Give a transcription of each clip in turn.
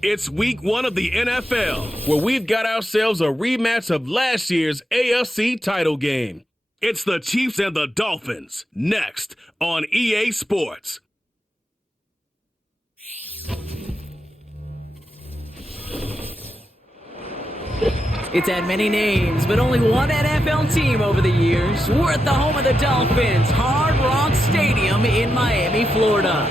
It's week 1 of the NFL, where we've got ourselves a rematch of last year's AFC title game. It's the Chiefs and the Dolphins, next on EA Sports. It's had many names, but only one NFL team over the years. We're at the home of the Dolphins, Hard Rock Stadium in Miami, Florida.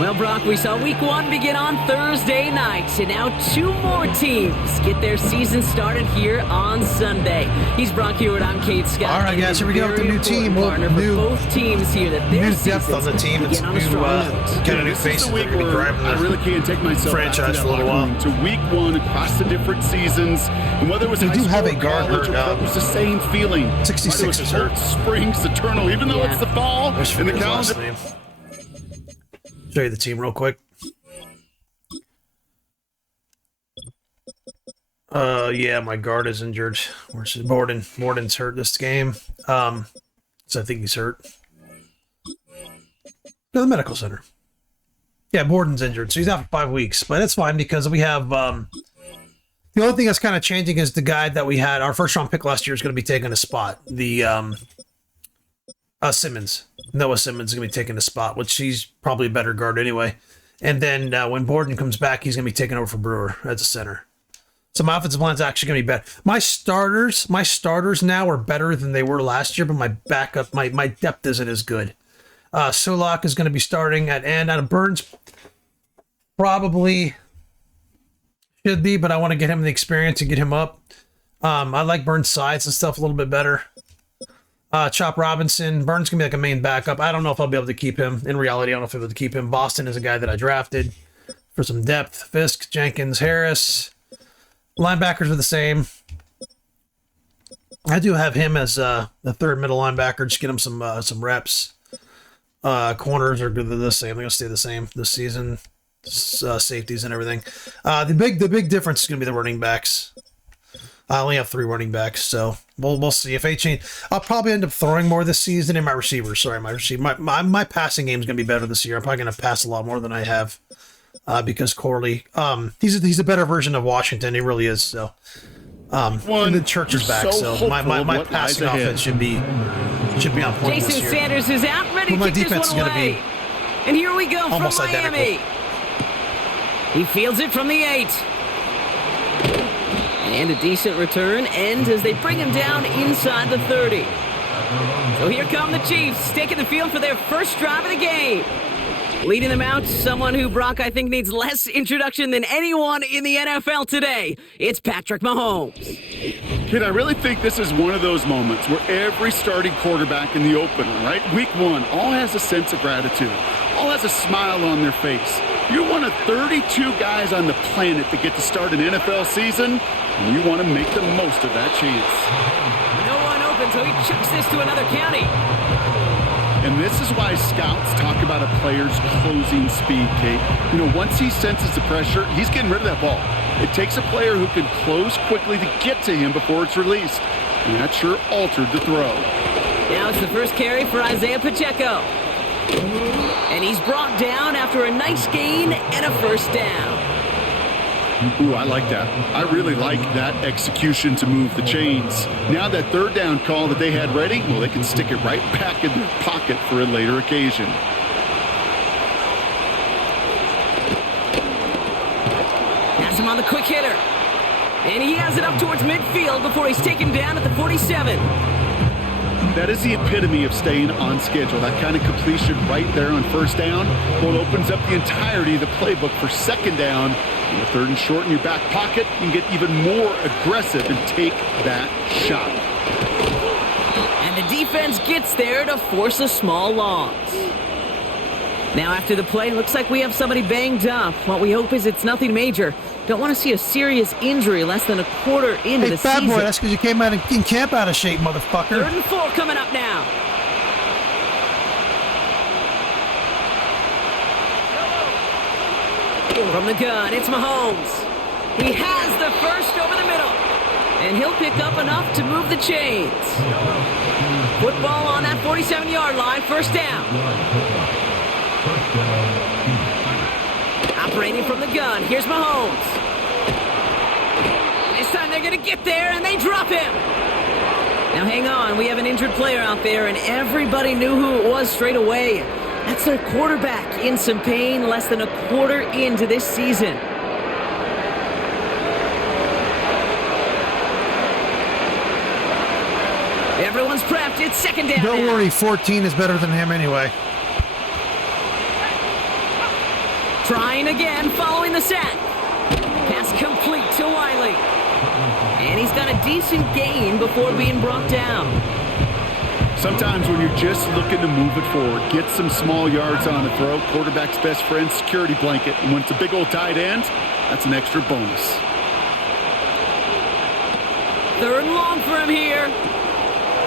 Well, Brock, we saw week 1 begin on Thursday night, and now 2 more teams get their season started here on Sunday. He's Brock Hewitt, I'm Kate Scott. All right, guys, here we go with the new team. New both teams here that their new depth on the team. It's new, kind of new faces that are going to be driving I really can't take myself franchise for a little while. To week 1 across the different seasons, and whether it was they high do school have a or guard college, hurt, it was the same feeling. 66 is hurt. Springs eternal, even though it's the fall and the calendar. Show you the team real quick. Yeah, my guard is injured. Where's Borden? Borden's hurt this game. So I think he's hurt. Go to the medical center. Yeah, Borden's injured, so he's out for 5 weeks. But that's fine because we have the only thing that's kind of changing is the guy that we had, our first round pick last year, is going to be taking a spot. The Simmons. Noah Simmons is going to be taking a spot, which he's probably a better guard anyway. And then when Borden comes back, he's going to be taking over for Brewer as a center. So my offensive line's actually going to be better. My starters now are better than they were last year, but my backup, my depth isn't as good. Sulak is going to be starting at end. Out of Burns, probably should be, but I want to get him the experience and get him up. I like Burns' sides and stuff a little bit better. Chop Robinson. Burns can be like a main backup. I don't know if I'll be able to keep him. In reality, I don't know if I'll be able to keep him. Boston is a guy that I drafted for some depth. Fisk, Jenkins, Harris. Linebackers are the same. I do have him as the third middle linebacker. Just get him some reps. Corners are the same. They're going to stay the same this season. Safeties and everything. The big difference is going to be the running backs. I only have 3 running backs, so we'll see if they change. I'll probably end up throwing more this season in my receivers. Sorry, my passing game is going to be better this year. I'm probably going to pass a lot more than I have because Corley, he's a better version of Washington. He really is. So, and the Church is back, so my passing offense should be on point Jason this year. Sanders is out, ready to kick this one away. And here we go from Miami. Identical. He fields it from the 8. And a decent return ends as they bring him down inside the 30. So here come the Chiefs, taking the field for their first drive of the game. Leading them out, someone who, Brock, I think needs less introduction than anyone in the NFL today. It's Patrick Mahomes. Kid, I really think this is one of those moments where every starting quarterback in the opener, right? Week 1, all has a sense of gratitude. All has a smile on their face. You're one of 32 guys on the planet that get to start an NFL season, and you want to make the most of that chance. No one open, so he chucks this to another county. And this is why scouts talk about a player's closing speed, Kate. You know, once he senses the pressure, he's getting rid of that ball. It takes a player who can close quickly to get to him before it's released. And that sure altered the throw. Now it's the first carry for Isaiah Pacheco. And he's brought down after a nice gain and a first down. Ooh, I like that. I really like that execution to move the chains. Now that third down call that they had ready, well, they can stick it right back in their pocket for a later occasion. Pass him on the quick hitter. And he has it up towards midfield before he's taken down at the 47. That is the epitome of staying on schedule. That kind of completion right there on first down. Well, it opens up the entirety of the playbook for second down. And the 3rd and short in your back pocket, you can get even more aggressive and take that shot. And the defense gets there to force a small loss. Now after the play, looks like we have somebody banged up. What we hope is it's nothing major. Don't want to see a serious injury less than a quarter into the season. Hey, fat boy, that's because you came out in camp out of shape, motherfucker. 3rd and 4 coming up now. From the gun, it's Mahomes. He has the first over the middle. And he'll pick up enough to move the chains. Football on that 47-yard line, first down. Brady from the gun. Here's Mahomes. This time they're going to get there, and they drop him. Now hang on, we have an injured player out there, and everybody knew who it was straight away. That's their quarterback in some pain, less than a quarter into this season. Everyone's prepped. It's second down. Don't now. worry, 14 is better than him anyway. Trying again, following the sack. Pass complete to Wiley. And he's got a decent gain before being brought down. Sometimes when you're just looking to move it forward, get some small yards on a throw, quarterback's best friend, security blanket. And when it's a big old tight end, that's an extra bonus. Third and long for him here.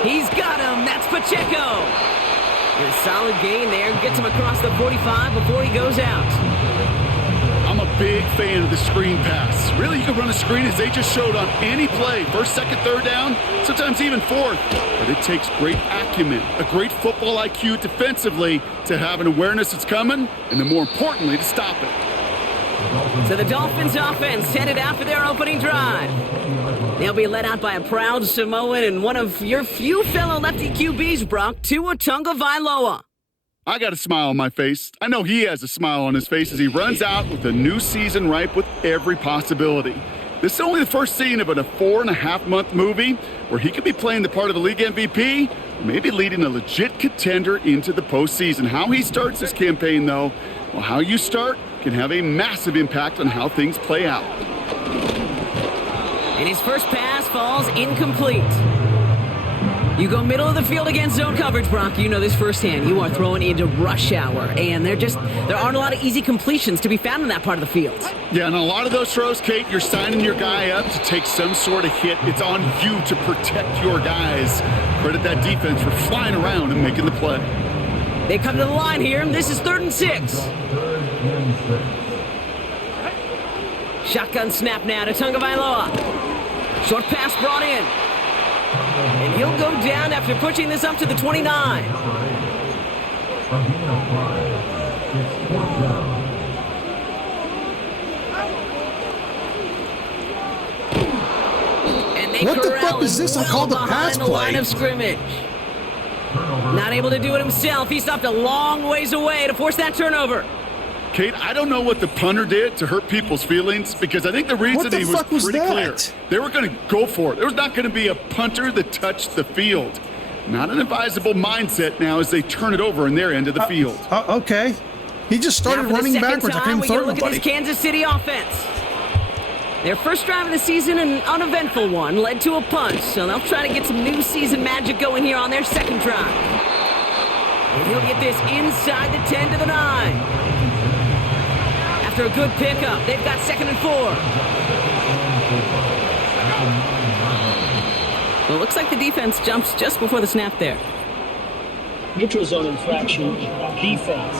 He's got him. That's Pacheco. A solid gain there. Gets him across the 45 before he goes out. I'm a big fan of the screen pass. Really, you can run a screen as they just showed on any play. First, second, third down, sometimes even fourth. But it takes great acumen, a great football IQ defensively to have an awareness it's coming, and then more importantly, to stop it. So the Dolphins offense headed out for their opening drive. They'll be led out by a proud Samoan and one of your few fellow lefty QBs, Brock, Tua Tagovailoa. I got a smile on my face. I know he has a smile on his face as he runs out with a new season ripe with every possibility. This is only the first scene of a 4.5-month movie where he could be playing the part of a league MVP, or maybe leading a legit contender into the postseason. How he starts this campaign, though, well, how you start can have a massive impact on how things play out. And his first pass falls incomplete. You go middle of the field against zone coverage, Brock. You know this firsthand. You are throwing into rush hour, and there aren't a lot of easy completions to be found in that part of the field. Yeah, and a lot of those throws, Kate, you're signing your guy up to take some sort of hit. It's on you to protect your guys. Credit that defense for flying around and making the play. They come to the line here, and this is 3rd and 6. Shotgun snap now to Tagovailoa. Short pass brought in. And he'll go down after pushing this up to the 29. And they What the corral fuck is him this? I well called the behind pass the play. line of scrimmage. Not able to do it himself. He stopped a long ways away to force that turnover. Kate, I don't know what the punter did to hurt people's feelings because I think the reason he was pretty clear. They were going to go for it. There was not going to be a punter that touched the field. Not an advisable mindset now as they turn it over in their end of the field. Okay. He just started running backwards. I couldn't throw look at this Kansas City offense. Their first drive of the season, an uneventful one, led to a punt. So they'll try to get some new season magic going here on their second drive. And he'll get this inside the 10 to the 9. After a good pickup, they've got 2nd and 4. Well, it looks like the defense jumps just before the snap there. Neutral zone infraction, defense.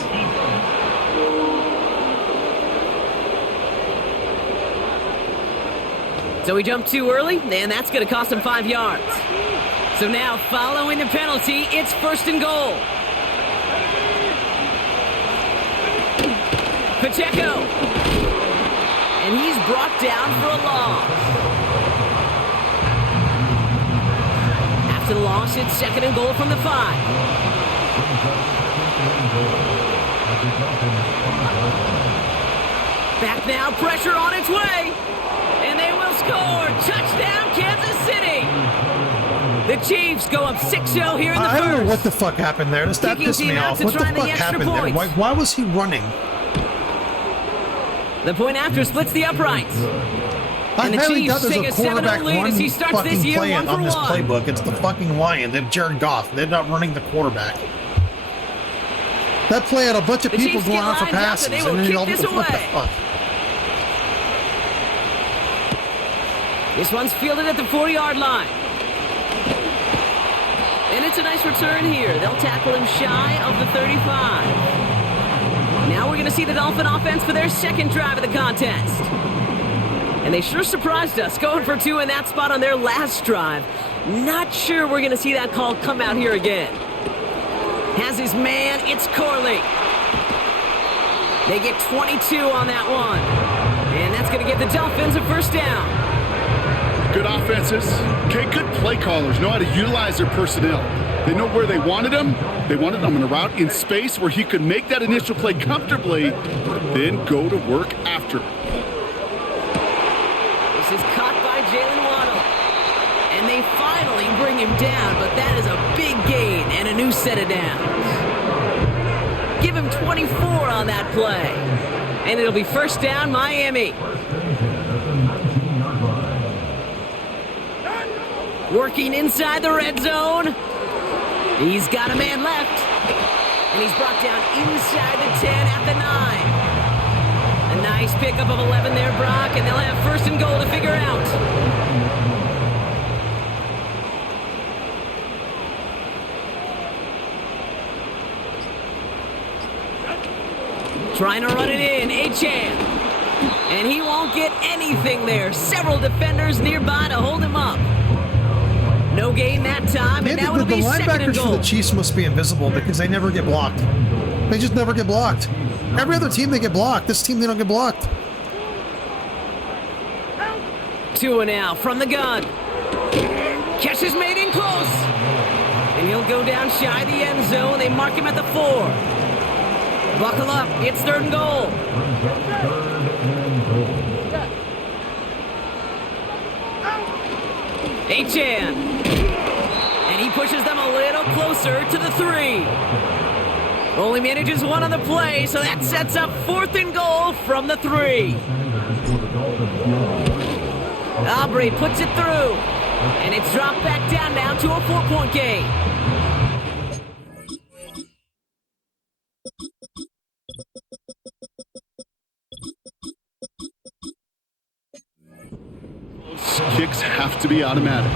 So he jumped too early, and that's going to cost him 5 yards. So now, following the penalty, it's 1st and goal. Pacheco. And he's brought down for a loss. After the loss, it's 2nd and goal from the 5. Back now, pressure on its way. And they will score. Touchdown, Kansas City. The Chiefs go up 6-0 here in the first. I don't know what the fuck happened there. That pissed me off. What the fuck happened there? Why was he running? The point after splits the uprights. I highly doubt there's a quarterback lead as he starts this year play 1 on for this 1. playbook. It's the fucking Lions. They have Jared Goff. They're not running the quarterback. That play had a bunch of people going out for passes. They will kick this away. What the fuck? This one's fielded at the 40-yard line. And it's a nice return here. They'll tackle him shy of the 35. Now we're going to see the Dolphin offense for their second drive of the contest. And they sure surprised us, going for 2 in that spot on their last drive. Not sure we're going to see that call come out here again. Has his man, it's Corley. They get 22 on that one. And that's going to give the Dolphins a first down. Good offenses, okay, good play callers know how to utilize their personnel. They know where they wanted him. They wanted him in a route in space where he could make that initial play comfortably, then go to work after. This is caught by Jalen Waddle. And they finally bring him down, but that is a big gain and a new set of downs. Give him 24 on that play. And it'll be first down, Miami. Working inside the red zone. He's got a man left. And he's brought down inside the 10 at the 9. A nice pickup of 11 there, Brock, and they'll have first and goal to figure out. Trying to run it in, Achane. And he won't get anything there. Several defenders nearby to hold him up. No gain that time, and now it'll be second and goal. The linebackers for the Chiefs must be invisible because they never get blocked. They just never get blocked. Every other team, they get blocked. This team, they don't get blocked. 2 and out from the gun. Catch is made in close. And he'll go down shy of the end zone. They mark him at the 4. Buckle up. It's third and goal. Achane. And he pushes them a little closer to the 3. Only manages one on the play, so that sets up fourth and goal from the 3. Aubrey puts it through. And it's dropped back down now to a 4-point game. Kicks have to be automatic.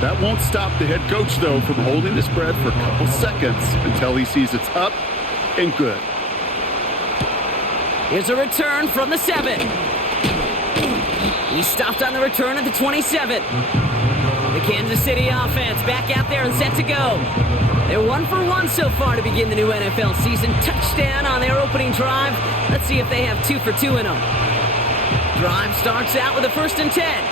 That won't stop the head coach, though, from holding his breath for a couple seconds until he sees it's up and good. Here's a return from the 7. He stopped on the return at the 27. The Kansas City offense back out there and set to go. They're 1 for 1 so far to begin the new NFL season. Touchdown on their opening drive. Let's see if they have 2 for 2 in them. Drive starts out with a 1st and 10.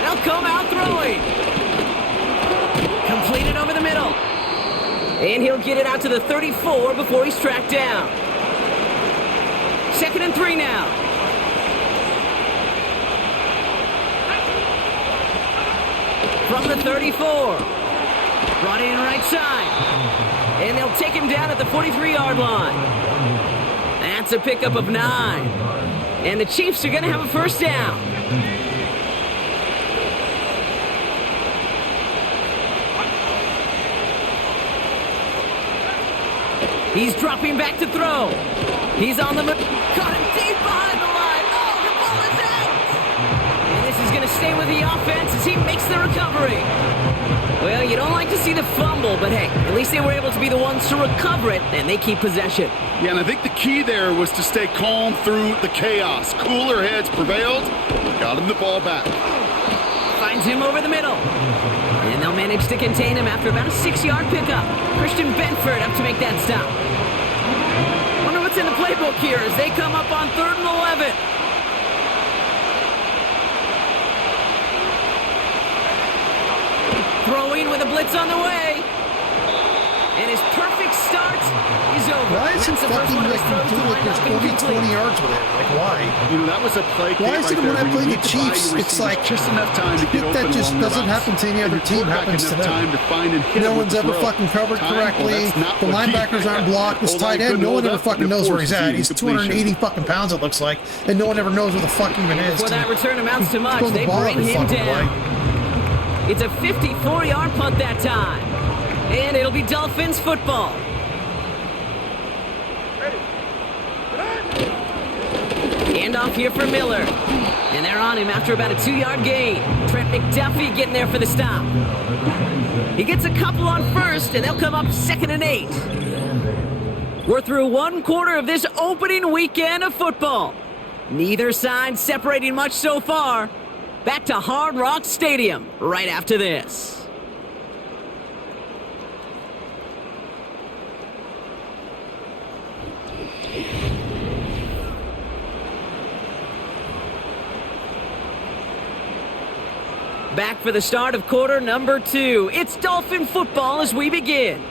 They'll come out throwing. Completed over the middle. And he'll get it out to the 34 before he's tracked down. 2nd and 3 now. From the 34. Brought in right side. And they'll take him down at the 43-yard line. That's a pickup of 9. And the Chiefs are going to have a first down. He's dropping back to throw. He's on the move. Caught him deep behind the line. Oh, the ball is out. And this is going to stay with the offense as he makes the recovery. Well, you don't like to see the fumble, but hey, at least they were able to be the ones to recover it, and they keep possession. Yeah, and I think the key there was to stay calm through the chaos. Cooler heads prevailed. Got him the ball back. Finds him over the middle. And they'll manage to contain him after about a 6-yard pickup. Christian Benford up to make that stop. Wonder what's in the playbook here as they come up on 3rd and 11. Throwing with a blitz on the way. And his perfect start is over. Why is he fucking like there's only 20 yards with it? Like, why? You know, that was a play. Why is it when I play the Chiefs, it's like just enough time to get open that just along the doesn't routes. happen to any other team, happens to them. Time to find and hit No him one's with the ever throw. fucking covered Time? correctly. Well, that's The not what linebackers aren't blocked. This Although tight he end, couldn't no one hold ever up fucking and knows where he's forces at. the He's incompletion. 280 fucking pounds, it looks like, and no one ever knows where the fuck he even is. Before that return amounts to much, Throw the they ball bring every him fucking down. play. It's a 54-yard punt that time. And it'll be Dolphins football. Handoff here for Miller. And they're on him after about a 2-yard gain. Trent McDuffie getting there for the stop. He gets a couple on 1st, and they'll come up 2nd and 8. We're through 1 quarter of this opening weekend of football. Neither side separating much so far. Back to Hard Rock Stadium right after this. Back for the start of quarter number 2. It's Dolphin football as we begin.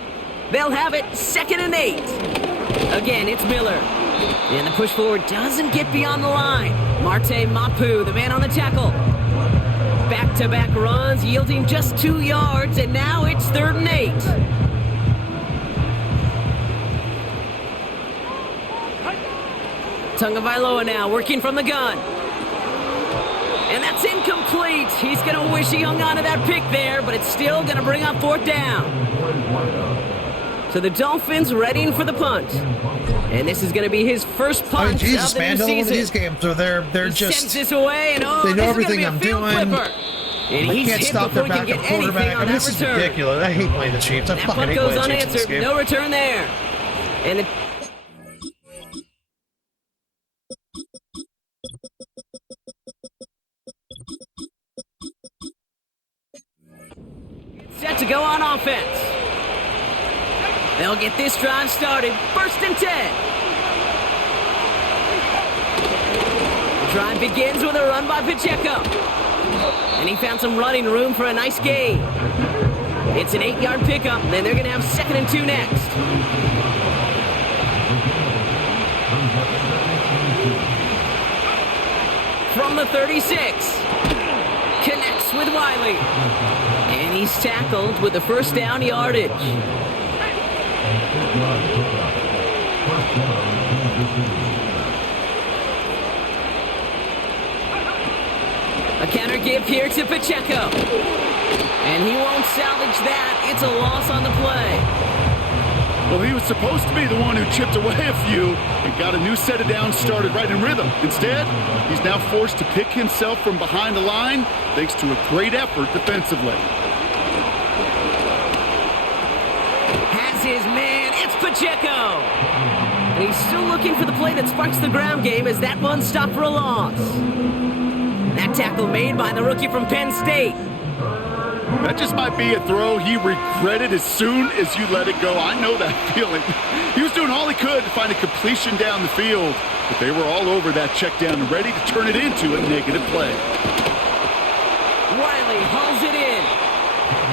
They'll have it 2nd and 8. Again, it's Miller. And the push forward doesn't get beyond the line. Marte Mapu, the man on the tackle. Back-to-back runs, yielding just 2 yards, and now it's 3rd and 8. Tagovailoa now working from the gun. And that's incomplete. He's going to wish he hung on to that pick there, but it's still going to bring up 4th down. So the Dolphins readying for the punt. And this is going to be his first punt of the new season. Another one of these games, so they're he just... sends this away, and they know this everything is I'm going to be a field doing. clipper. And They he's can't hit stop before their he can backup get anything quarterback. on that This is return. ridiculous. I hate playing the Chiefs. That punt goes unanswered. No return there. And the set to go on offense. They'll get this drive started. 1st and 10. The drive begins with a run by Pacheco. And he found some running room for a nice gain. It's an 8-yard pickup. Then they're going to have 2nd and 2 next. From the 36. Connects with Wiley. And he's tackled with the 1st down yardage. A counter give here to Pacheco. And he won't salvage that. It's a loss on the play. Well, he was supposed to be the one who chipped away a few and got a new set of downs started right in rhythm. Instead, he's now forced to pick himself from behind the line thanks to a great effort defensively. Has his man. It's Pacheco. And he's still looking for the play that sparks the ground game as that one stopped for a loss. That tackle made by the rookie from Penn State. That just might be a throw he regretted as soon as you let it go. I know that feeling. He was doing all he could to find a completion down the field, but they were all over that check down and ready to turn it into a negative play. Wiley hauls it in.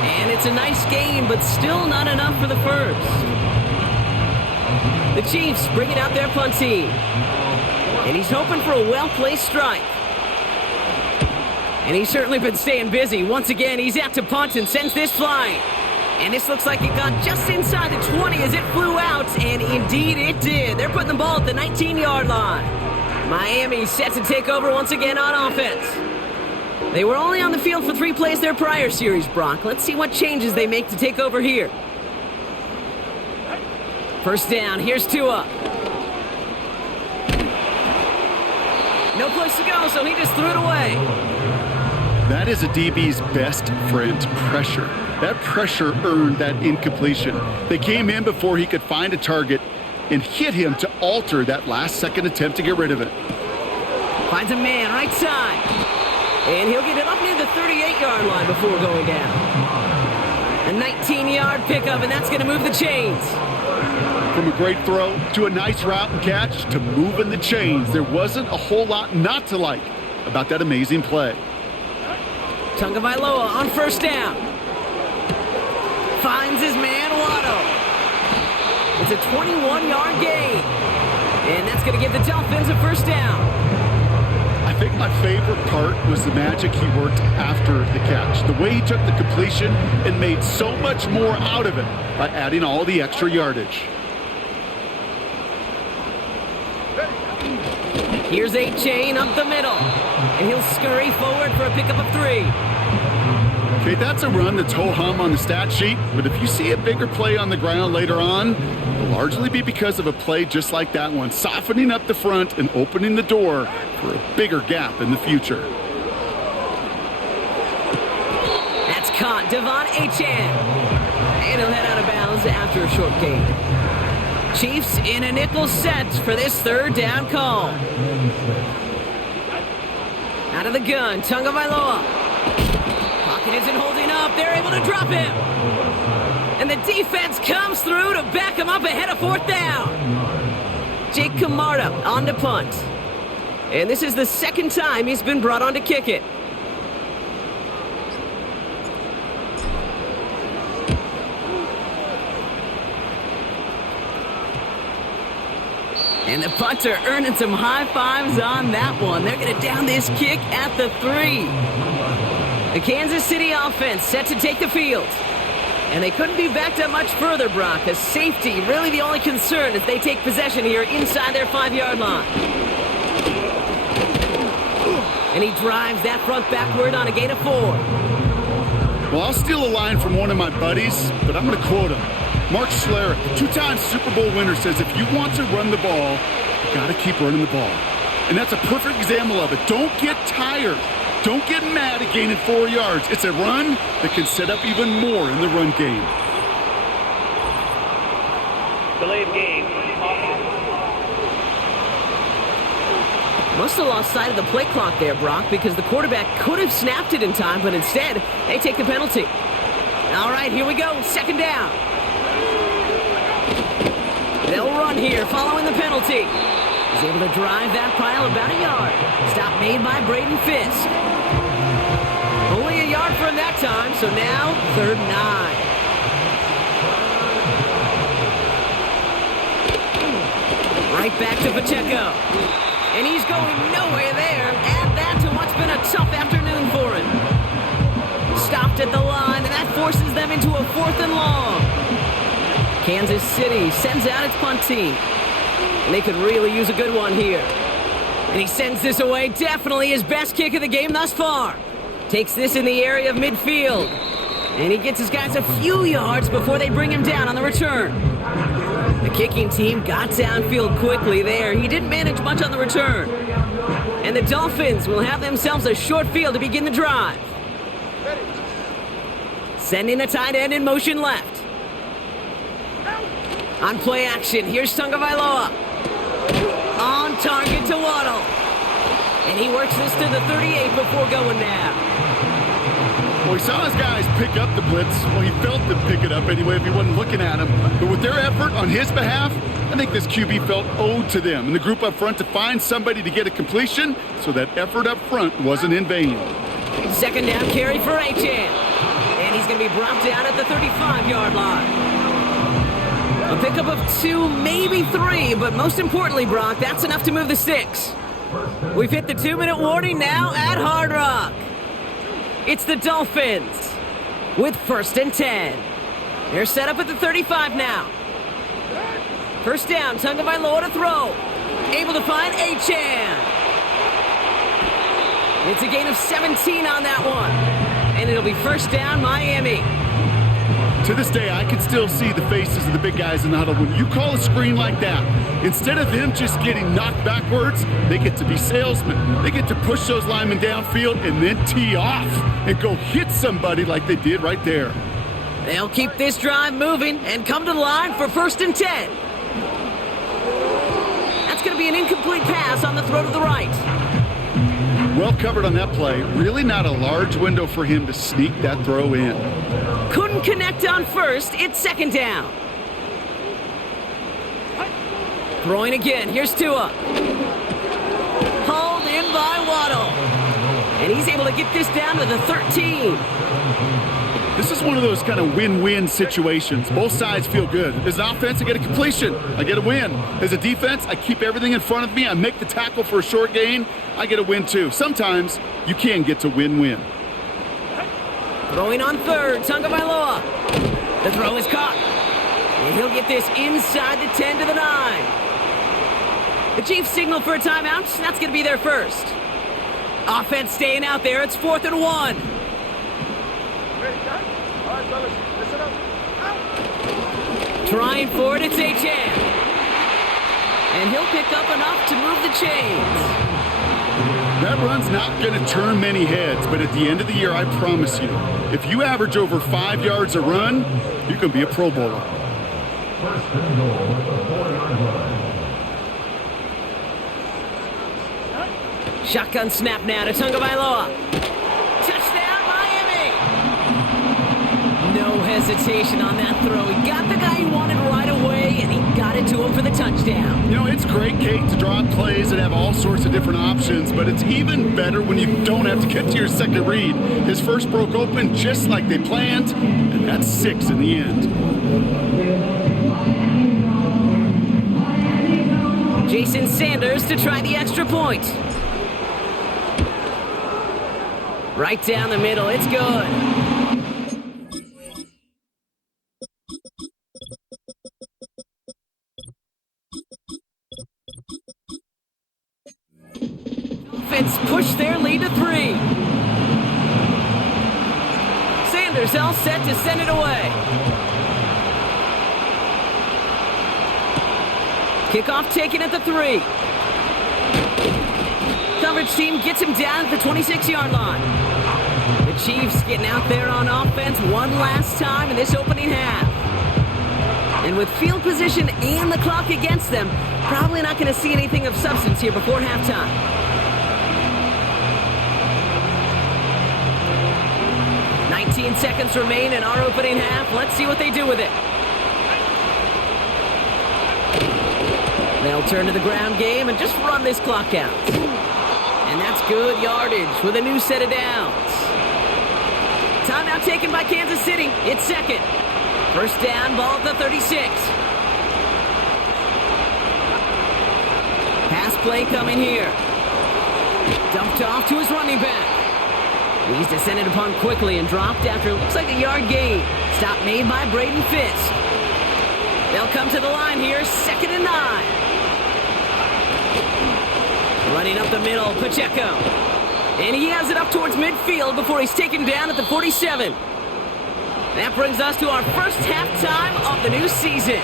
And it's a nice gain, but still not enough for the first. The Chiefs bringing out their punt team. And he's hoping for a well-placed strike. And he's certainly been staying busy. Once again, he's out to punt and sends this flying. And this looks like it got just inside the 20 as it flew out, and indeed it did. They're putting the ball at the 19-yard line. Miami set to take over once again on offense. They were only on the field for 3 plays their prior series, Brock. Let's see what changes they make to take over here. 1st down, here's Tua. No place to go, so he just threw it away. That is a DB's best friend, pressure. That pressure earned that incompletion. They came in before he could find a target and hit him to alter that last-second attempt to get rid of it. Finds a man right side. And he'll get it up near the 38-yard line before going down. A 19-yard pickup, and that's going to move the chains. From a great throw to a nice route and catch to moving the chains, there wasn't a whole lot not to like about that amazing play. Tagovailoa on 1st down. Finds his man, Waddle. It's a 21-yard gain. And that's going to give the Dolphins a 1st down. I think my favorite part was the magic he worked after the catch. The way he took the completion and made so much more out of it by adding all the extra yardage. Here's a chain up the middle. And he'll scurry forward for a pickup of 3. Okay, that's a run that's ho-hum on the stat sheet, but if you see a bigger play on the ground later on, it'll largely be because of a play just like that one, softening up the front and opening the door for a bigger gap in the future. That's caught, Devon Achane. And he'll head out of bounds after a short gain. Chiefs in a nickel set for this 3rd down call. Out of the gun, Tagovailoa. Pocket isn't holding up. They're able to drop him. And the defense comes through to back him up ahead of fourth down. Jake Camarda on to punt. And this is the second time he's been brought on to kick it. And the punter earning some high fives on that one. They're going to down this kick at the 3. The Kansas City offense set to take the field. And they couldn't be backed up much further, Brock. A safety, really the only concern as they take possession here inside their 5-yard line. And he drives that front backward on a gain of 4. Well, I'll steal a line from one of my buddies, but I'm going to quote him. Mark Schlereth, 2-time Super Bowl winner, says if you want to run the ball, you got to keep running the ball. And that's a perfect example of it. Don't get tired. Don't get mad at gaining 4 yards. It's a run that can set up even more in the run game. Delay of game. Must have lost sight of the play clock there, Brock, because the quarterback could have snapped it in time, but instead, they take the penalty. All right, here we go. Second down. They'll run here following the penalty. He's able to drive that pile about a yard. Stop made by Braden Fisk. Only a yard for him that time, so now 3rd and 9. Right back to Pacheco. And he's going nowhere there. Add that to what's been a tough afternoon for him. Stopped at the line, and that forces them into a 4th and long. Kansas City sends out its punt team. And they could really use a good one here. And he sends this away. Definitely his best kick of the game thus far. Takes this in the area of midfield. And he gets his guys a few yards before they bring him down on the return. The kicking team got downfield quickly there. He didn't manage much on the return. And the Dolphins will have themselves a short field to begin the drive. Sending a tight end in motion left. On play action, here's Tagovailoa. On target to Waddle. And he works this to the 38 before going down. Well, he saw his guys pick up the blitz. Well, he felt them pick it up anyway if he wasn't looking at him. But with their effort on his behalf, I think this QB felt owed to them and the group up front to find somebody to get a completion, so that effort up front wasn't in vain. Second down carry for Achane. And he's going to be brought down at the 35-yard line. A pickup of 2, maybe 3, but most importantly, Brock, that's enough to move the sticks. We've hit the 2-minute warning now at Hard Rock. It's the Dolphins with 1st and 10. They're set up at the 35 now. First down, Tagovailoa to throw. Able to find Achane. It's a gain of 17 on that one. And it'll be first down, Miami. To this day, I can still see the faces of the big guys in the huddle. When you call a screen like that, instead of them just getting knocked backwards, they get to be salesmen. They get to push those linemen downfield and then tee off and go hit somebody like they did right there. They'll keep this drive moving and come to the line for 1st and 10. That's going to be an incomplete pass on the throw to the right. Well covered on that play. Really not a large window for him to sneak that throw in. Couldn't connect on first. It's 2nd down. Throwing again. Here's Tua. Hauled in by Waddle. And he's able to get this down to the 13. This is one of those kind of win-win situations. Both sides feel good. As an offense, I get a completion. I get a win. As a defense, I keep everything in front of me. I make the tackle for a short gain. I get a win, too. Sometimes you can get to win-win. Throwing on 3rd, Tagovailoa. The throw is caught. And he'll get this inside the 10 to the 9. The Chiefs signal for a timeout. That's going to be their first. Offense staying out there. It's 4th and 1. Trying for it, it's Achane. And he'll pick up enough to move the chains. That run's not going to turn many heads, but at the end of the year, I promise you, if you average over 5 yards a run, you can be a Pro Bowler. Shotgun snap now to Tagovailoa. Touchdown, Miami! No hesitation on that throw. He got the guy he wanted right away, and he got it to him for the touchdown. You know, it's great, Kate, to draw up plays and have all sorts of different options, but it's even better when you don't have to get to your second read. His first broke open just like they planned, and that's 6 in the end. Jason Sanders to try the extra point. Right down the middle, it's good. Dolphins push their lead to 3. Sanders all set to send it away. Kickoff taken at the 3. Coverage team gets him down at the 26-yard line. The Chiefs getting out there on offense one last time in this opening half. And with field position and the clock against them, probably not going to see anything of substance here before halftime. "19 seconds remain in our opening half. Let's see what they do with it. They'll turn to the ground game and just run this clock out. And that's good yardage with a new set of downs. Timeout taken by Kansas City. It's second. First down, ball at the 36. Pass play coming here. Dumped off to his running back. He's descended upon quickly and dropped after it looks like a yard gain. Stop made by Braden Fisk. They'll come to the line here, 2nd and 9. Running up the middle, Pacheco. And he has it up towards midfield before he's taken down at the 47. That brings us to our first halftime of the new season.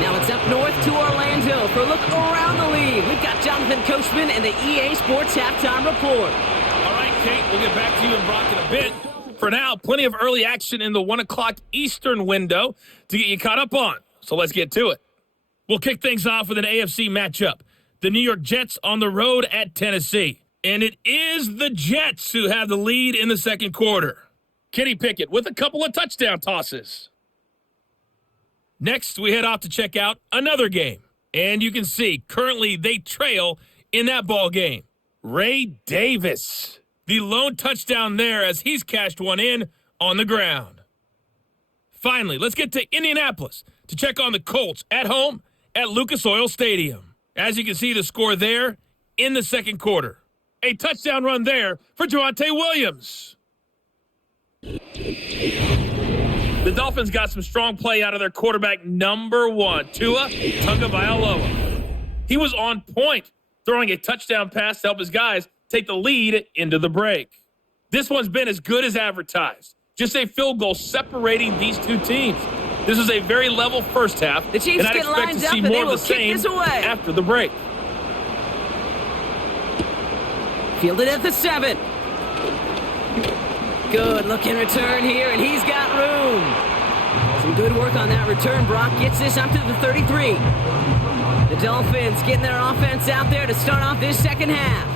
Now it's up north to Orlando for a look around the league. We've got Jonathan Coachman and the EA Sports Halftime Report. All right, Kate, we'll get back to you and Brock in a bit. For now, plenty of early action in the 1 o'clock Eastern window to get you caught up on. So let's get to it. We'll kick things off with an AFC matchup. The New York Jets on the road at Tennessee. And it is the Jets who have the lead in the second quarter. Kenny Pickett with a couple of touchdown tosses. Next, we head off to check out another game. And you can see, currently they trail in that ball game. Ray Davis, the lone touchdown there as he's cashed one in on the ground. Finally, let's get to Indianapolis to check on the Colts at home at Lucas Oil Stadium. As you can see, the score there in the second quarter. A touchdown run there for Javonte Williams. The Dolphins got some strong play out of their quarterback number 1, Tua Tagovailoa. He was on point, throwing a touchdown pass to help his guys take the lead into the break. This one's been as good as advertised. Just a field goal separating these two teams. This is a very level first half, the Chiefs and I'd expect to see more of the same after the break. Fielded at the 7. Good looking return here, and he's got room. Some good work on that return. Brock gets this up to the 33. The Dolphins getting their offense out there to start off this second half.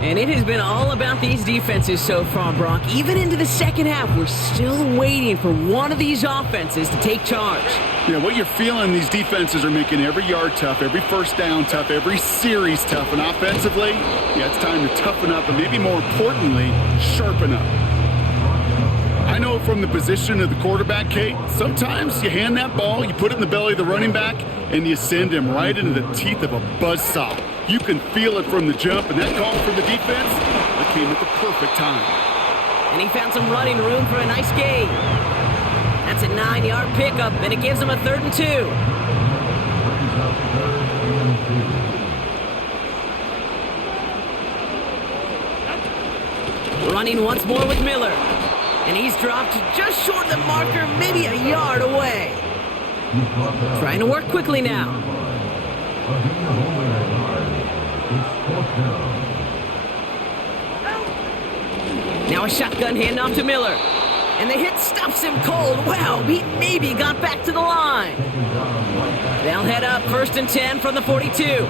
And it has been all about these defenses so far, Brock. Even into the second half, we're still waiting for one of these offenses to take charge. Yeah, what you're feeling, these defenses are making every yard tough, every first down tough, every series tough. And offensively, yeah, it's time to toughen up and maybe more importantly, sharpen up. I know from the position of the quarterback, Kate, sometimes you hand that ball, you put it in the belly of the running back, and you send him right into the teeth of a buzzsaw. You can feel it from the jump, and that call for the defense, that came at the perfect time. And he found some running room for a nice gain. That's a 9-yard pickup, and it gives him a 3rd and 2. Running once more with Miller. And he's dropped just short of the marker, maybe a yard away. Trying to work quickly now. Now a shotgun handoff to Miller. And the hit stops him cold. Wow, he maybe got back to the line. They'll head up 1st and 10 from the 42.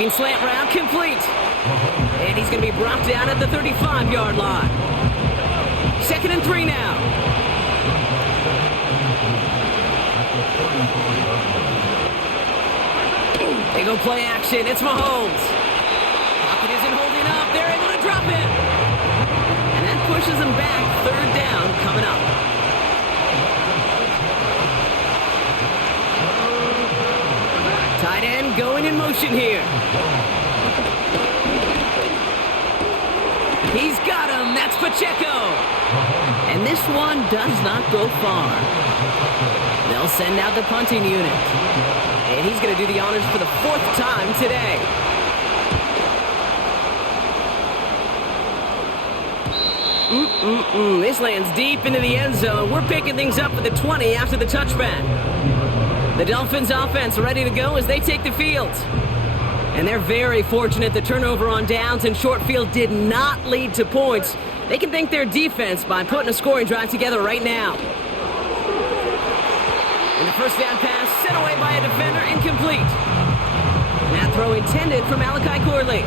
Looking slant route complete. And he's going to be brought down at the 35-yard line. 2nd and 3 now. They go play action. It's Mahomes. Pocket isn't holding up. They're able to drop it. And that pushes them back. 3rd down coming up. Tight end going in motion here. He's got him. That's Pacheco. And this one does not go far. They'll send out the punting unit. And he's going to do the honors for the 4th time today. This lands deep into the end zone. We're picking things up at the 20 after the touchback. The Dolphins offense ready to go as they take the field. And they're very fortunate the turnover on downs and short field did not lead to points. They can thank their defense by putting a scoring drive together right now. And the first down pass sent away by a defender, incomplete. That throw intended for Malachi Corley.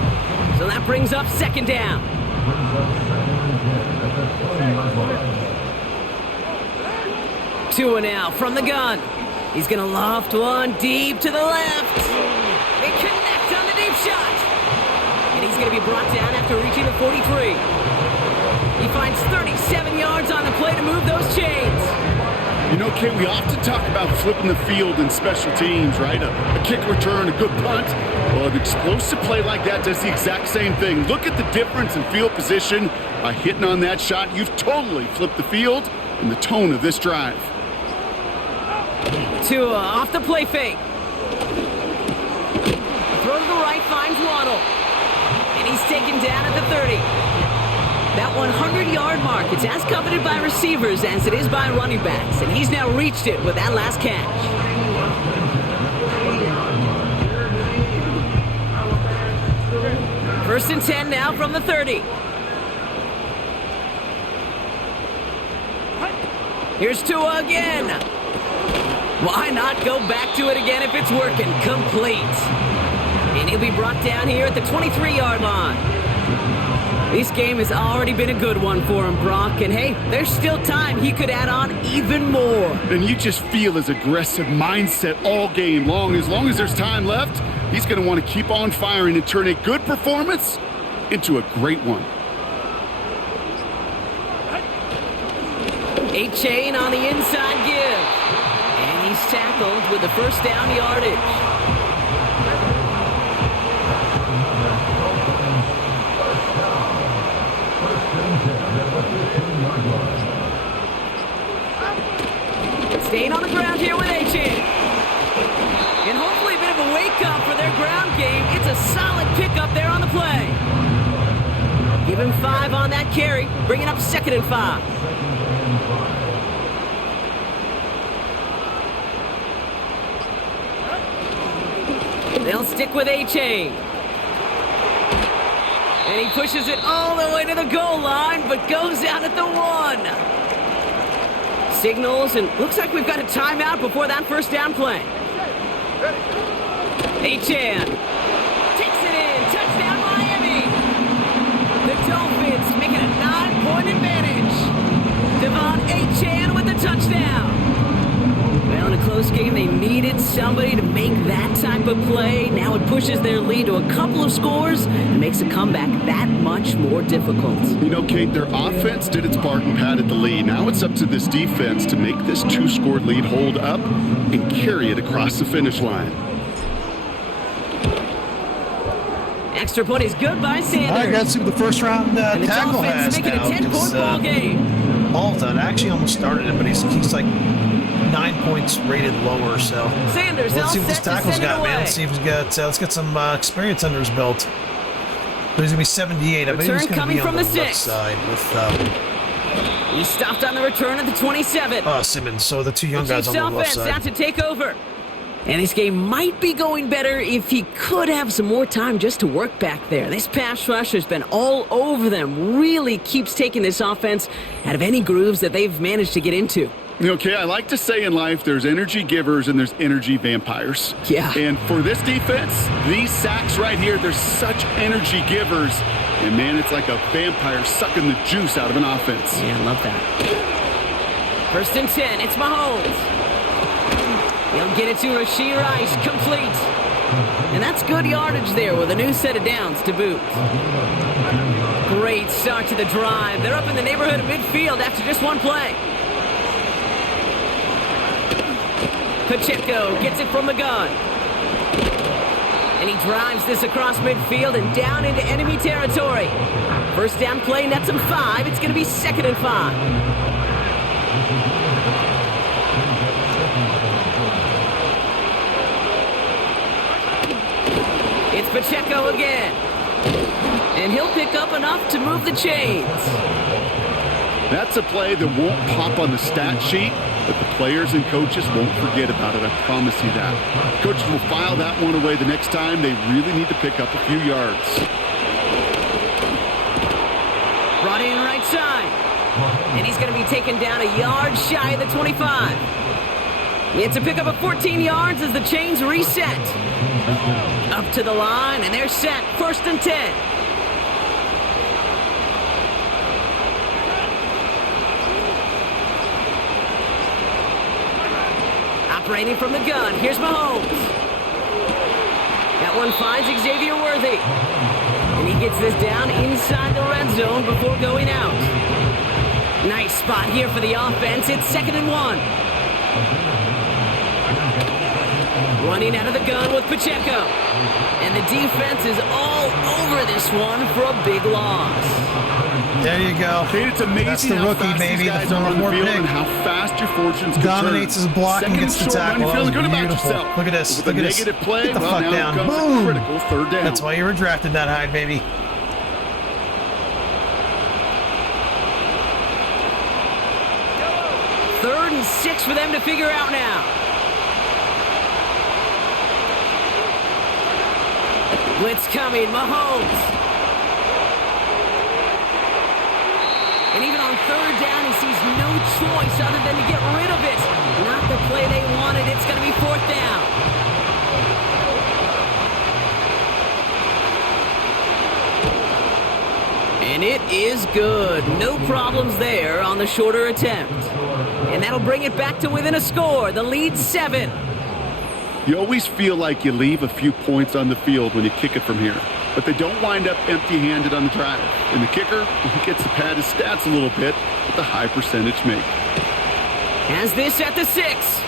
So that brings up 2nd down. Tua now from the gun. He's going to loft one deep to the left. It connects on the deep shot. And he's going to be brought down after reaching the 43. He finds 37 yards on the play to move those chains. You know, Kate, we often talk about flipping the field in special teams, right? A kick return, a good punt. Well, an explosive play like that does the exact same thing. Look at the difference in field position. By hitting on that shot, you've totally flipped the field and the tone of this drive. Tua off the play fake. Throw to the right, finds Waddle. And he's taken down at the 30. That 100-yard mark, it's as coveted by receivers as it is by running backs. And he's now reached it with that last catch. First and 10 now from the 30. Here's Tua again. Why not go back to it again if it's working? Complete. And he'll be brought down here at the 23-yard line. This game has already been a good one for him, Brock. And hey, there's still time. He could add on even more. And you just feel his aggressive mindset all game long. As long as there's time left, he's going to want to keep on firing and turn a good performance into a great one. A-Chain on the inside give. And he's tackled with the first down yardage. Staying on the ground here with A-Chain. And hopefully a bit of a wake-up for their ground game. It's a solid pickup there on the play. Give him 5 on that carry, bringing up 2nd and 5. They'll stick with A-Chain. And he pushes it all the way to the goal line, but goes out at the 1. Signals, and looks like we've got a timeout before that first down play. A-Chan takes it in. Touchdown, Miami. The Dolphins making a 9-point advantage. Devon A-Chan with the touchdown. Well, in a close game, they needed somebody to make that type of play. Now it pushes their lead to a couple of scores and makes a comeback that much more difficult. You know, Kate, their offense did its part and padded the lead. Now it's up to this defense to make this 2-score lead hold up and carry it across the finish line. Extra point is good by Sanders. I got to see what the first round and the tackle Dolphins has making now. a 10-point ball game. Malta actually almost started it, but he's like 9 points rated lower. So Sanders, let's see all what this set to tackle's send it got, man. away. Let's see if he's got. Let's get some experience under his belt. But he's gonna be 78. I bet Return he's gonna coming be on from the the left 6. side with He stopped on the return at the 27. Simmons. So the two young The guys Chiefs on the left offense out side. to take over. And this game might be going better if he could have some more time just to work back there. This pass rush has been all over them. Really keeps taking this offense out of any grooves that they've managed to get into. Okay, I like to say in life there's energy givers and there's energy vampires. Yeah. And for this defense, these sacks right here, they're such energy givers. And man, it's like a vampire sucking the juice out of an offense. Yeah, I love that. 1st and 10, it's Mahomes. He'll get it to Rashee Rice, complete. And that's good yardage there with a new set of downs to boot. Great start to the drive. They're up in the neighborhood of midfield after just one play. Pacheco gets it from the gun. And he drives this across midfield and down into enemy territory. 1st down play nets him 5. It's going to be 2nd and 5. It's Pacheco again. And he'll pick up enough to move the chains. That's a play that won't pop on the stat sheet, but the players and coaches won't forget about it, I promise you that. Coaches will file that one away the next time they really need to pick up a few yards. Brought in right side. And he's going to be taken down a yard shy of the 25. It's a pickup of 14 yards as the chains reset. Up to the line, and they're set. 1st and 10. Operating from the gun, here's Mahomes. That one finds Xavier Worthy. And he gets this down inside the red zone before going out. Nice spot here for the offense. It's 2nd and 1. Running out of the gun with Pacheco. And the defense is all over this one for a big loss. There you go. Kate, it's amazing That's the how rookie, fast baby. these guys The are on the more field pick. and how fast your fortunes can Dominates turn. his block and Second gets the short run, tackle. you're feeling good about Beautiful. yourself. Look at this. With Look a at this. negative play, Get the well, fuck now down. comes a Boom. critical 3rd down. That's why you were drafted that high, baby. Third and 6 for them to figure out now. Blitz coming, Mahomes. And even on 3rd down, he sees no choice other than to get rid of it. Not the play they wanted. It's going to be 4th down. And it is good. No problems there on the shorter attempt. And that'll bring it back to within a score. The lead's 7. You always feel like you leave a few points on the field when you kick it from here, but they don't wind up empty-handed on the drive. And the kicker, he gets to pad his stats a little bit with a high percentage make. Has this at the 6.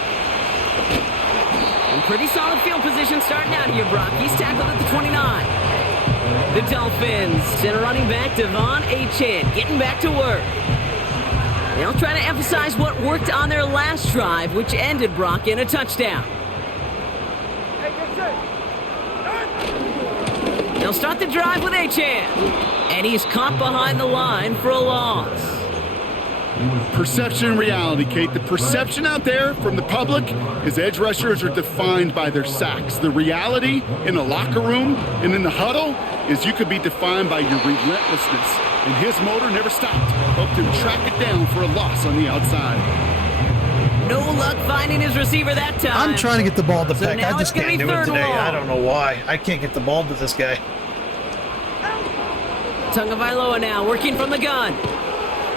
And pretty solid field position starting out here, Brock. He's tackled at the 29. The Dolphins send a running back, Devon Achane, getting back to work. They'll try to emphasize what worked on their last drive, which ended, Brock, in a touchdown. They'll start the drive with Achane. And he's caught behind the line for a loss. Perception and reality, Kate. The perception out there from the public is edge rushers are defined by their sacks. The reality in the locker room and in the huddle is you could be defined by your relentlessness. And his motor never stopped. Helped him track it down for a loss on the outside. No luck finding his receiver that time. I'm trying to get the ball to So Peck. now I just it's gonna can't be do it 3rd today. and long. I don't know why. I can't get the ball to this guy. Tagovailoa now working from the gun.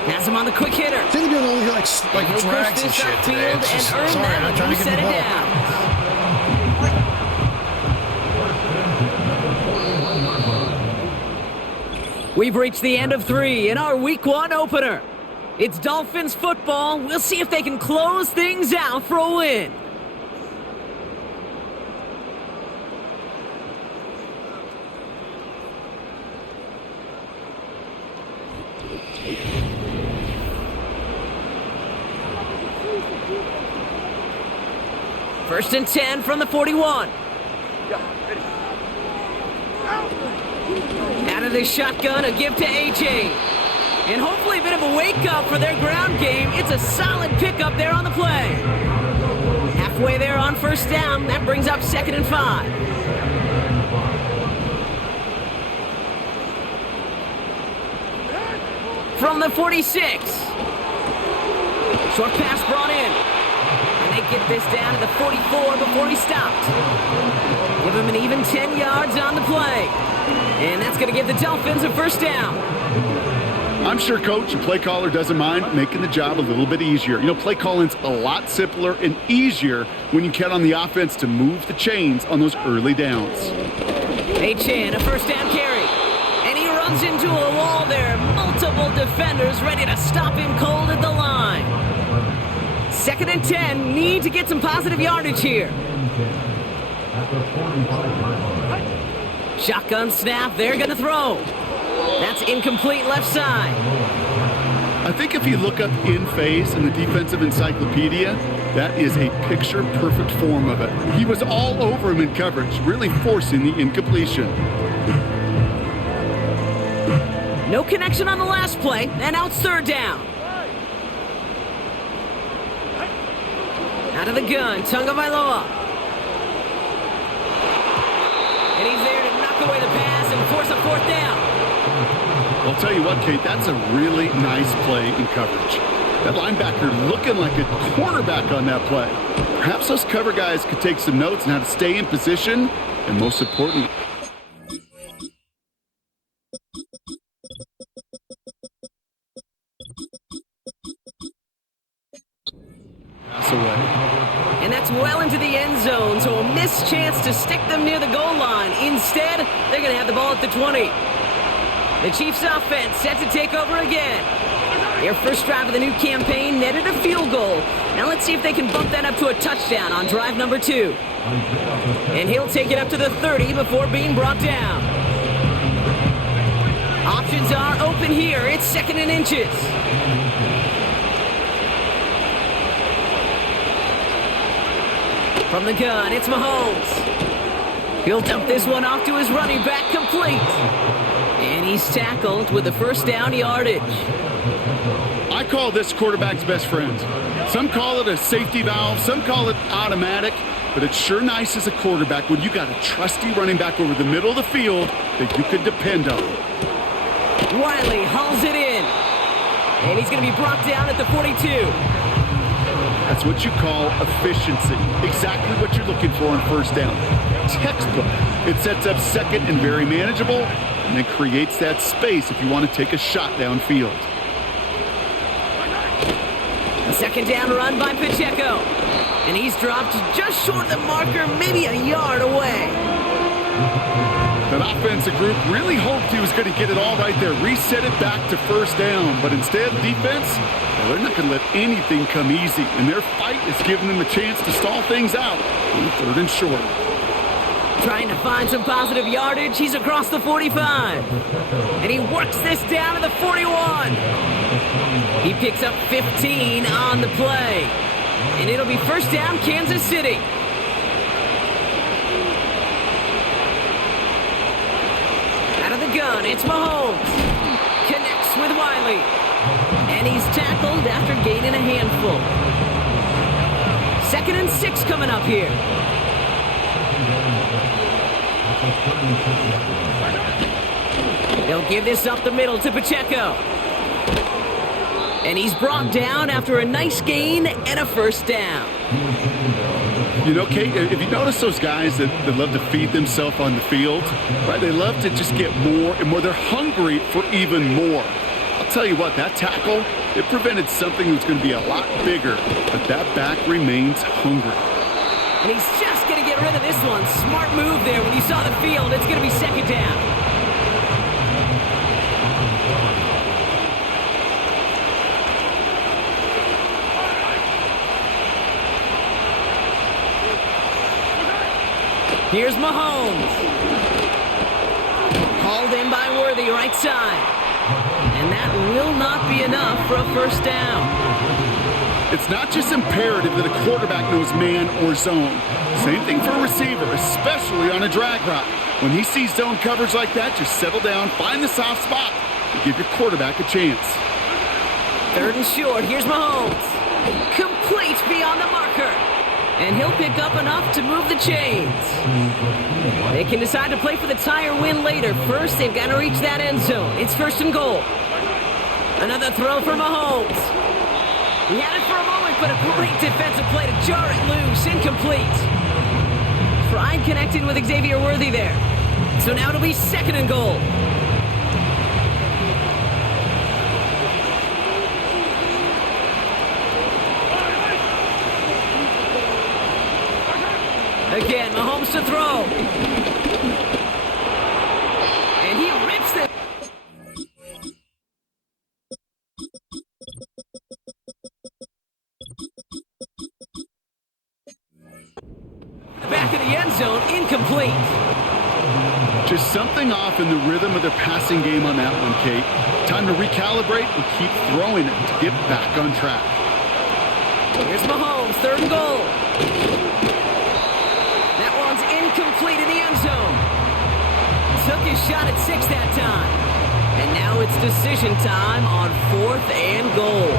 Has him on the quick hitter. I think they're doing only like And he'll drags push and this shit today. upfield It's just, and earn sorry, them I'm trying and to get reset the it ball. down. We've reached the end of 3 in our Week 1 opener. It's Dolphins football. We'll see if they can close things out for a win. First and 10 from the 41. Out of the shotgun, a give to AJ. And hopefully a bit of a wake-up for their ground game. It's a solid pickup there on the play. Halfway there on 1st down. That brings up 2nd and 5. From the 46. Short pass brought in. And they get this down to the 44 before he stopped. Give him an even 10 yards on the play. And that's going to give the Dolphins a first down. I'm sure Coach, the play caller, doesn't mind making the job a little bit easier. You know, play calling's a lot simpler and easier when you count on the offense to move the chains on those early downs. Chan, a first down carry. And he runs into a wall there. Multiple defenders ready to stop him cold at the line. 2nd and 10, need to get some positive yardage here. Shotgun snap, they're going to throw. That's incomplete left side. I think if you look up in phase in the defensive encyclopedia, that is a picture-perfect form of it. He was all over him in coverage, really forcing the incompletion. No connection on the last play, and now it's 3rd down. Out of the gun, Tunga Vailoa. And he's there to knock away the pass and force a 4th down. I'll tell you what, Kate, that's a really nice play in coverage. That linebacker looking like a quarterback on that play. Perhaps those cover guys could take some notes on how to stay in position, and most importantly, pass away. And that's well into the end zone, so a missed chance to stick them near the goal line. Instead, they're going to have the ball at the 20. The Chiefs offense set to take over again. Their first drive of the new campaign netted a field goal. Now let's see if they can bump that up to a touchdown on drive number 2. And he'll take it up to the 30 before being brought down. Options are open here. It's 2nd and inches. From the gun, it's Mahomes. He'll dump this one off to his running back, complete. And he's tackled with the first down yardage. I call this quarterback's best friend. Some call it a safety valve, some call it automatic, but it's sure nice as a quarterback when you got a trusty running back over the middle of the field that you can depend on. Wiley hauls it in. And he's going to be brought down at the 42. That's what you call efficiency. Exactly what you're looking for on first down. Textbook. It sets up second and very manageable, and then creates that space if you want to take a shot downfield. A 2nd down run by Pacheco. And he's dropped just short of the marker, maybe a yard away. That offensive group really hoped he was going to get it all right there, reset it back to first down. But instead, defense, well, they're not going to let anything come easy. And their fight is giving them a chance to stall things out on 3rd and short. Trying to find some positive yardage. He's across the 45. And he works this down to the 41. He picks up 15 on the play. And it'll be first down, Kansas City. Out of the gun, it's Mahomes. Connects with Wiley. And he's tackled after gaining a handful. 2nd and 6 coming up here. They'll give this up the middle to Pacheco. And he's brought down after a nice gain and a first down. You know, Kate, if you notice those guys that love to feed themselves on the field, right? They love to just get more and more. They're hungry for even more. I'll tell you what, that tackle, it prevented something that's going to be a lot bigger, but that back remains hungry. And he's just going to get rid of this one. Smart move there when he saw the field. It's going to be 2nd down. Here's Mahomes. Hauled in by Worthy, right side. And that will not be enough for a first down. It's not just imperative that a quarterback knows man or zone. Same thing for a receiver, especially on a drag route. When he sees zone coverage like that, just settle down, find the soft spot, and give your quarterback a chance. 3rd and short, here's Mahomes. Complete beyond the marker. And he'll pick up enough to move the chains. They can decide to play for the tie or win later. First, they've got to reach that end zone. It's 1st and goal. Another throw for Mahomes. He had it for a moment, but a great defensive play to jar it loose. Incomplete. Pride connected with Xavier Worthy there. So now it'll be 2nd and goal. Again, Mahomes to throw. And he rips it. Back of the end zone, incomplete. Just something off in the rhythm of their passing game on that one, Kate. Time to recalibrate and keep throwing it to get back on track. Here's Mahomes, 3rd and goal. That one's incomplete in the end zone. Took his shot at 6 that time. And now it's decision time on 4th and goal.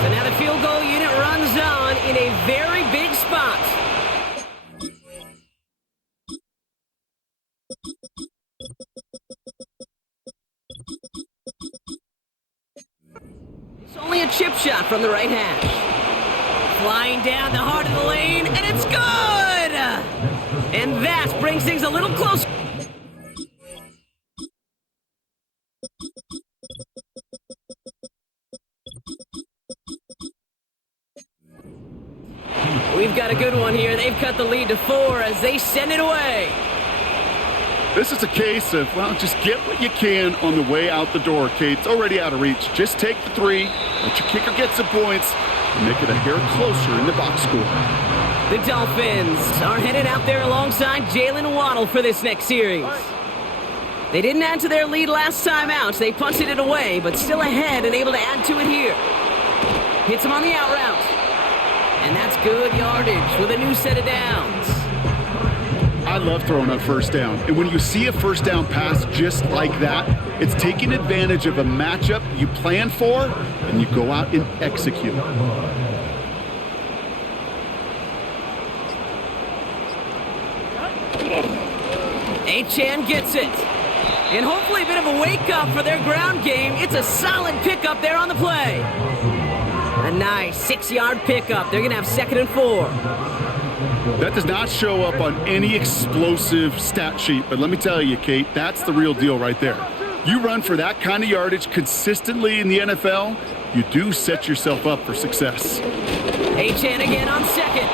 So now the field goal unit runs on in a very big spot. It's only a chip shot from the right hash. Flying down the heart of the lane, and it's good! And that brings things a little closer. We've got a good one here. They've cut the lead to 4 as they send it away. This is a case of, well, just get what you can on the way out the door, Kate. It's already out of reach. Just take the 3, let your kicker get some points, and make it a hair closer in the box score. The Dolphins are headed out there alongside Jalen Waddle for this next series. They didn't add to their lead last time out. They punted it away, but still ahead and able to add to it here. Hits him on the out route. And that's good yardage with a new set of downs. I love throwing on 1st down. And when you see a 1st down pass just like that, it's taking advantage of a matchup you plan for, and you go out and execute. Achane gets it. And hopefully a bit of a wake-up for their ground game. It's a solid pickup there on the play. A nice 6-yard pickup. They're going to have 2nd and 4. That does not show up on any explosive stat sheet, but let me tell you, Kate, that's the real deal right there. You run for that kind of yardage consistently in the NFL, you do set yourself up for success. Achane again on 2nd.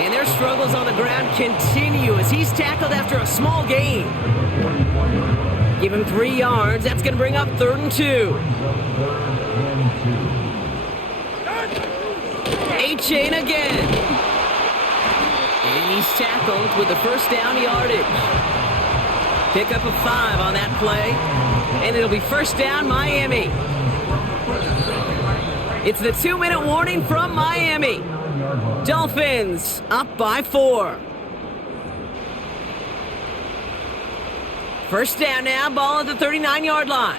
And their struggles on the ground continue as he's tackled after a small gain. Give him 3 yards. That's going to bring up 3rd and 2. Achane again. And he's tackled with the 1st down yardage. Pick up a 5 on that play. And it'll be 1st down, Miami. It's the 2-minute warning from Miami. Dolphins up by 4. 1st down now, ball at the 39-yard line.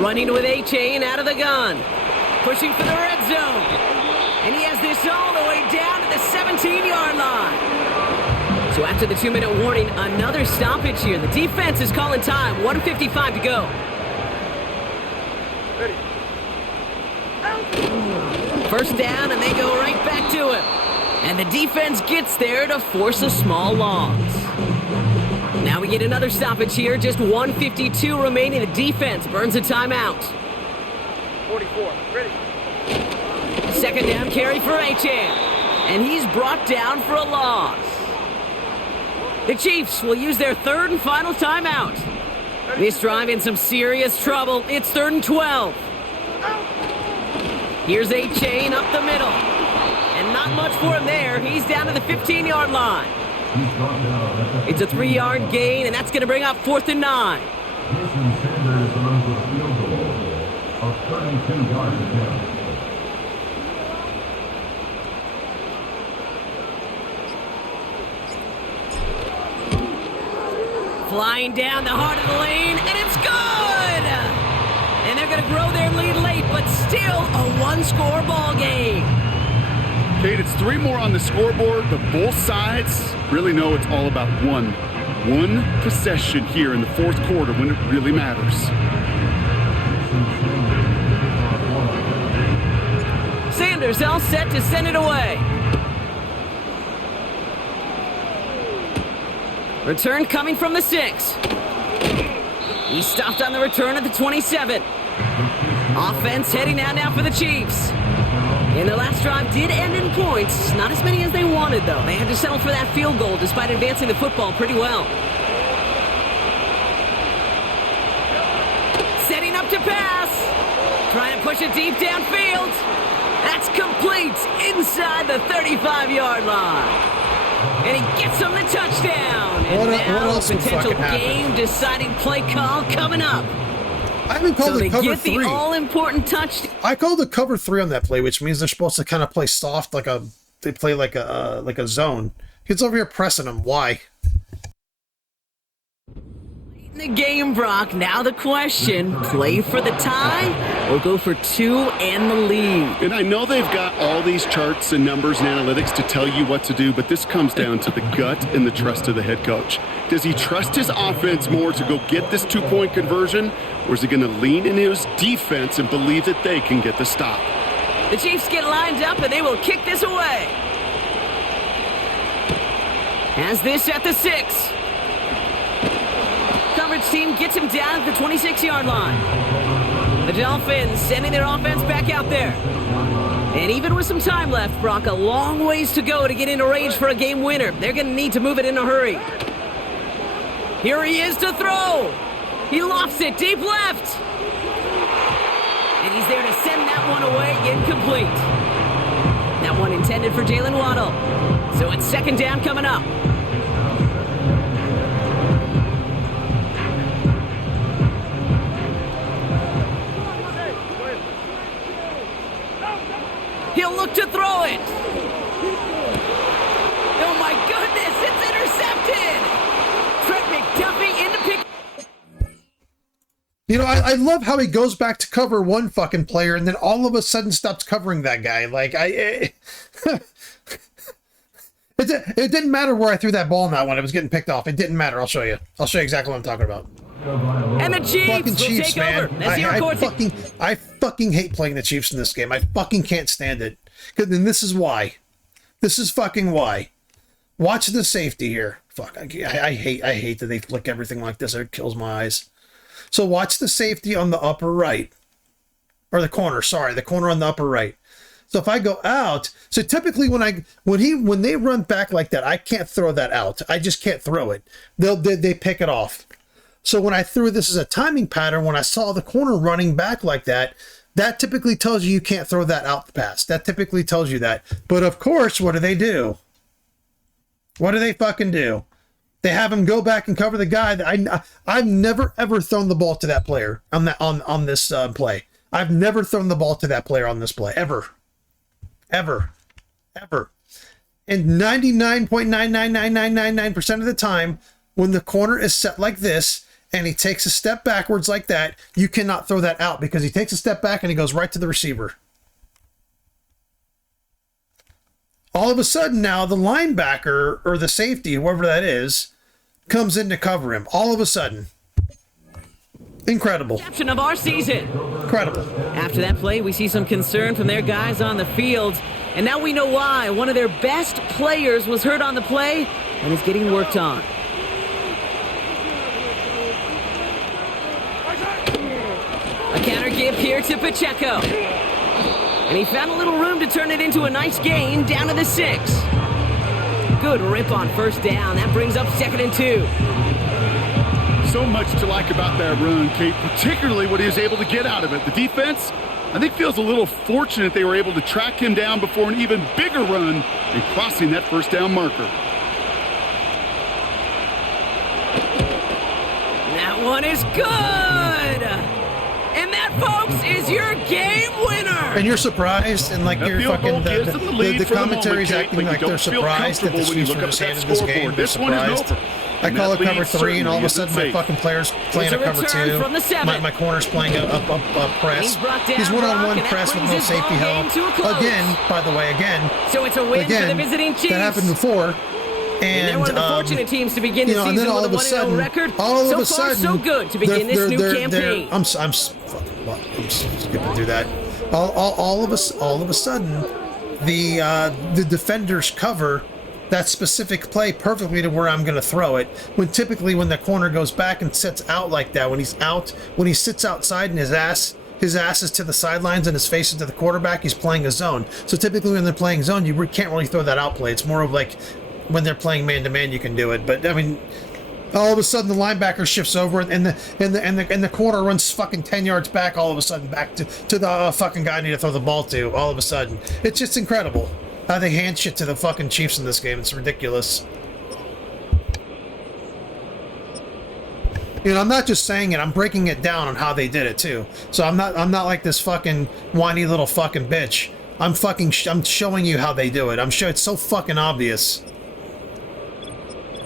Running with Achane out of the gun. Pushing for the red zone. And he has this all the way down to the 17-yard line. So after the 2-minute warning, another stoppage here. The defense is calling time. 1:55 to go. 1st down, and they go right back to him. And the defense gets there to force a small loss. Now we get another stoppage here. Just 1:52 remaining. The defense burns a timeout. 44, ready. 2nd down carry for Achane. And he's brought down for a loss. The Chiefs will use their 3rd and final timeout. This drive in some serious trouble. It's 3rd and 12. Here's Achane up the middle. And not much for him there. He's down to the 15-yard line. It's a 3-yard gain, and that's going to bring up 4th and 9. Flying down the heart of the lane, and it's good! And they're going to grow their lead late, but still a 1-score ball game. Kate, it's 3 more on the scoreboard, but both sides really know it's all about 1. one possession here in the fourth quarter when it really matters. Sanders all set to send it away. Return coming from the 6. He stopped on the return at the 27. Offense heading out now for the Chiefs. And their last drive did end in points. Not as many as they wanted, though. They had to settle for that field goal despite advancing the football pretty well. Setting up to pass. Trying to push it deep downfield. That's complete inside the 35-yard line. And he gets him the touchdown. And now a potential game-deciding play call coming up. I haven't called so it cover get 3. The all-important touch. I called it cover 3 on that play, which means they're supposed to kind of play soft, they play like a zone. He's over here pressing them. Why? In the game, Brock. Now the question: play for the tie or go for 2 and the lead? And I know they've got all these charts and numbers and analytics to tell you what to do, but this comes down to the gut and the trust of the head coach. Does he trust his offense more to go get this 2-point conversion, or is he going to lean in his defense and believe that they can get the stop? The Chiefs get lined up and they will kick this away. Has this at the 6. Coverage team gets him down at the 26-yard line. The Dolphins sending their offense back out there. And even with some time left, Brock, a long ways to go to get into range for a game winner. They're going to need to move it in a hurry. Here he is to throw. He lofts it deep left. And he's there to send that one away, incomplete. That one intended for Jalen Waddle. So it's second down coming up. He'll look to throw it. Oh my goodness, it's intercepted. Trent McDuffie into pick. You know, I love how he goes back to cover one fucking player and then all of a sudden stops covering that guy. Like, it didn't matter where I threw that ball in that one. It was getting picked off. It didn't matter. I'll show you. I'll show you exactly what I'm talking about. And the Chiefs Fucking will Chiefs, take man. over. That's I fucking hate playing the Chiefs in this game. I fucking can't stand it. And this is why. This is fucking why. Watch the safety here. Fuck, I hate that they flick everything like this. It kills my eyes. So watch the safety on the upper right. Or the corner, sorry. The corner on the upper right. So if I go out, so typically when they run back like that, I can't throw that out. I just can't throw it. They pick it off. So when I threw this as a timing pattern, when I saw the corner running back like that, that typically tells you can't throw that out the pass. That typically tells you that. But of course, what do? What do they fucking do? They have him go back and cover the guy that I've never ever thrown the ball to that player on this play. I've never thrown the ball to that player on this play ever. And 99.99999% of the time, when the corner is set like this and he takes a step backwards like that, you cannot throw that out because he takes a step back and he goes right to the receiver. All of a sudden now the linebacker or the safety, whoever that is, comes in to cover him. All of a sudden. Incredible. Caption of our season. Incredible. After that play, we see some concern from their guys on the field. And now we know why. One of their best players was hurt on the play and is getting worked on. A counter give here to Pacheco. And he found a little room to turn it into a nice gain down to the 6. Good rip on first down. That brings up 2nd and 2. So much to like about that run, Kate, particularly what he was able to get out of it. The defense, I think, feels a little fortunate they were able to track him down before an even bigger run and crossing that first down marker. That one is good. And that, folks, is your game winner. And you're surprised, and like you're fucking the commentary's acting like they're surprised that the Chiefs were just handed this game. They're surprised. I call it cover 3, and all of a sudden my fucking player's playing a cover 2. My corner's playing a press. He's one-on-one press with no safety help. Again, by the way, So it's a win for the visiting Chiefs. That happened before. And they're one of the fortunate teams to begin the season with a 1-0 record. So far, so good to begin this new campaign. I'm skipping through that. All of a sudden, the defenders cover that specific play perfectly to where I'm going to throw it. When typically when the corner goes back and sits out like that, when he sits outside and his ass is to the sidelines and his face is to the quarterback, he's playing a zone. So typically when they're playing zone, you can't really throw that out play. It's more of like when they're playing man-to-man, you can do it. But I mean, all of a sudden the linebacker shifts over and the corner runs fucking 10 yards back. All of a sudden back to the fucking guy I need to throw the ball to. All of a sudden, it's just incredible how they hand shit to the fucking Chiefs in this game. It's ridiculous. You know, I'm not just saying it, I'm breaking it down on how they did it too. So I'm not like this fucking whiny little fucking bitch. I'm showing you how they do it. It's so fucking obvious.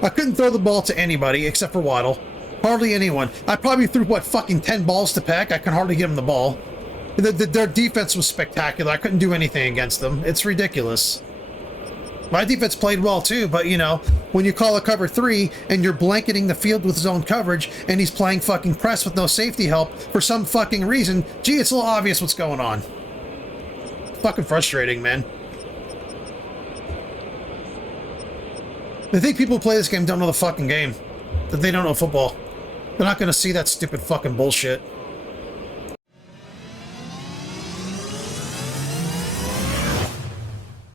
I couldn't throw the ball to anybody except for Waddle. Hardly anyone. I probably threw, fucking 10 balls to Peck. I could hardly get him the ball. Their defense was spectacular. I couldn't do anything against them. It's ridiculous. My defense played well too, but you know, when you call a cover 3 and you're blanketing the field with zone coverage and he's playing fucking press with no safety help for some fucking reason, gee, it's a little obvious what's going on. Fucking frustrating, man. I think people who play this game don't know the fucking game. That they don't know football. They're not gonna see that stupid fucking bullshit.